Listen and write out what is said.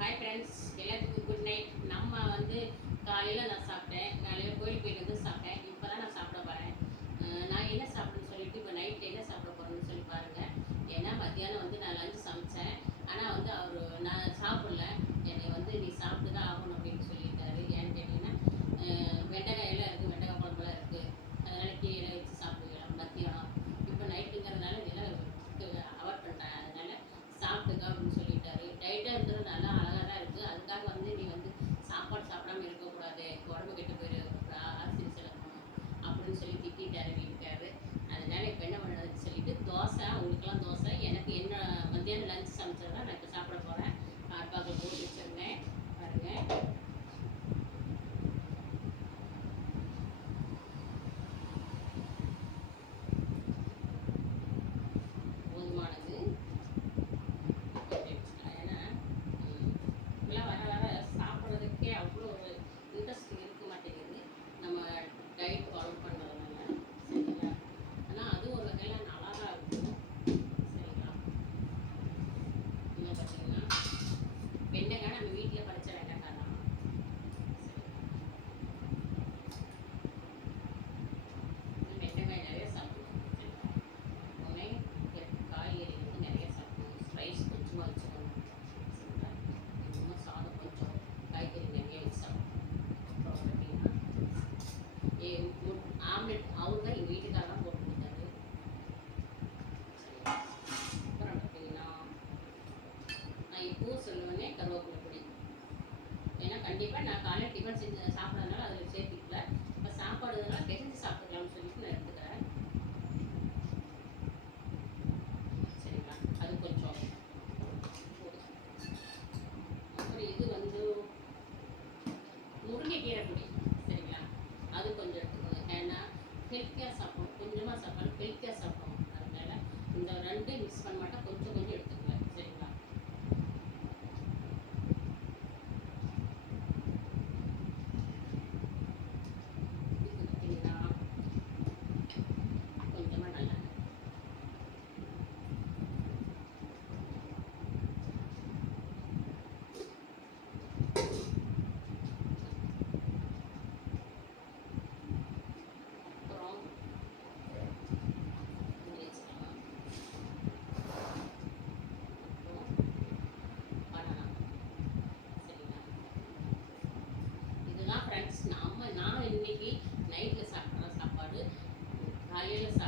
Hi friends, எல்லாத்துக்கும் good night. நம்ம வந்து காலையில் நான் சாப்பிட்டேன். காலையில் கோயில் போயிட்டு வந்து சாப்பிட்டேன். இப்போ தான் நான் சாப்பிட போகிறேன். நான் என்ன சாப்பிட்ணுன்னு சொல்லிட்டு இப்போ நைட் என்ன சாப்பிட போகிறேன்னு சொல்லி பாருங்கள். ஏன்னா மத்தியானம் வந்து நான் லஞ்சு சமைச்சேன். ஆனால் வந்து அவர் நான் சாப்பிடல. என்னை வந்து நீ சாப்பிட்டு தான் ஆகணும் அப்படின்னு சொல்லிட்டாரு. ஏன்னு கேட்டிங்கன்னா வெண்டைக்காயெல்லாம் இருக்குது, வெண்டைக்காய் குழம்புலாம் இருக்குது. அதனால் கீரை வச்சு சாப்பிடுவேன் மத்தியானம். இப்போ நைட்டுங்கிறதுனால இதெல்லாம் அவாய்ட் பண்ணிட்டேன். அதனால் சாப்பிட்டுக்க அப்படின்னு சொல்லிட்டாரு. டைட்டாக இருக்கிறது நல்லா அழகாக தான் இருக்குது. அதுக்காக வந்து நீ வந்து சாப்பாடு சாப்பிடாம இருக்கக்கூடாது, உடம்பு கெட்டு போயிரு, ஆக்சிஜன் செலுத்தணும் அப்படின்னு சொல்லி திட்டாரு வீட்டுக்காரு. அதனால இப்போ என்ன பண்ணுறதுன்னு சொல்லிட்டு தோசை, அவங்களுக்குலாம் தோசை, எனக்கு என்ன மத்தியானம் லஞ்சு சமைச்சதை தான் நான் இப்போ சாப்பிட போகிறேன். அப்பாக்கள் போட்டு வச்சுருந்தேன் பாருங்கள். போதுமானது சாப்பிட்றதுக்கே அவ்வளோ ஒரு இன்ட்ரெஸ்ட் இருக்க மாட்டேங்குது நம்ம டயட் ஃபாலோ பண்ணுறதுனால. சரிங்களா? ஆனால் அது ஒரு வகையில் நல்லா தான் இருக்கும். சரிங்களா? இன்னும் பார்த்தீங்கன்னா வெண்டைக்காய் நம்ம வீட்டில் பறிச்ச வெண்டைக்காய் தான். வெண்டைக்காய் நிறைய சாப்பிடுவோம். எப்பவுமே காய்கறி வந்து நிறைய சாப்பிடுவோம். ஸ்பைஸ் கொஞ்சமாக வச்சுக்கணும். சரிங்களா? கொஞ்சமாக சாதம், கொஞ்சம் காய்கறி நிறைய வச்சு சாப்பிடுவோம். அப்புறம் பார்த்தீங்கன்னா ஆம்லெட் அவர் தான் எங்கள் வீட்டுக்காக தான் போட்டு கொடுத்தாரு. சரிங்களா? அப்புறம் பார்த்தீங்கன்னா நான் இப்போ சொல்லுவேனே கருவேப்பிலை பொடி. ஏன்னா கண்டிப்பாக நான் காலையில் டிஃபன் செஞ்சு சாப்பிட்றதுனால அதில் சேர்த்துக்கல. இப்போ சாப்பாடுனால பெசஞ்சு சாப்பிட்டுக்கலாம்னு சொல்லிட்டு நான் எடுத்துக்கிறேன். சரிங்களா? அது கொஞ்சம். அப்புறம் இது வந்து முருங்கைக்கீரை பொடி. சரிங்களா? அது கொஞ்சம் எடுத்துக்கோங்க. ஏன்னா ஹெல்த்தியாக சாப்பிடணும், கொஞ்சமாக சாப்பிடணும், ஹெல்த்தியாக சாப்பிடணும். அதனால இந்த ரெண்டையும் மிக்ஸ் பண்ண மாட்டேன், கொஞ்சம் கொஞ்சம் எடுத்துக்குவேன். சரிங்களா? இது பார்த்தீங்கன்னா கொஞ்சமாக நல்லா அப்புறம் வச்சுக்கலாம். அப்புறம் பனானா. சரிங்களா? இதுதான் ஃப்ரெண்ட்ஸ் நான் இன்னைக்கு நைட்டில் சாப்பிட்ற சாப்பாடு. காலையில்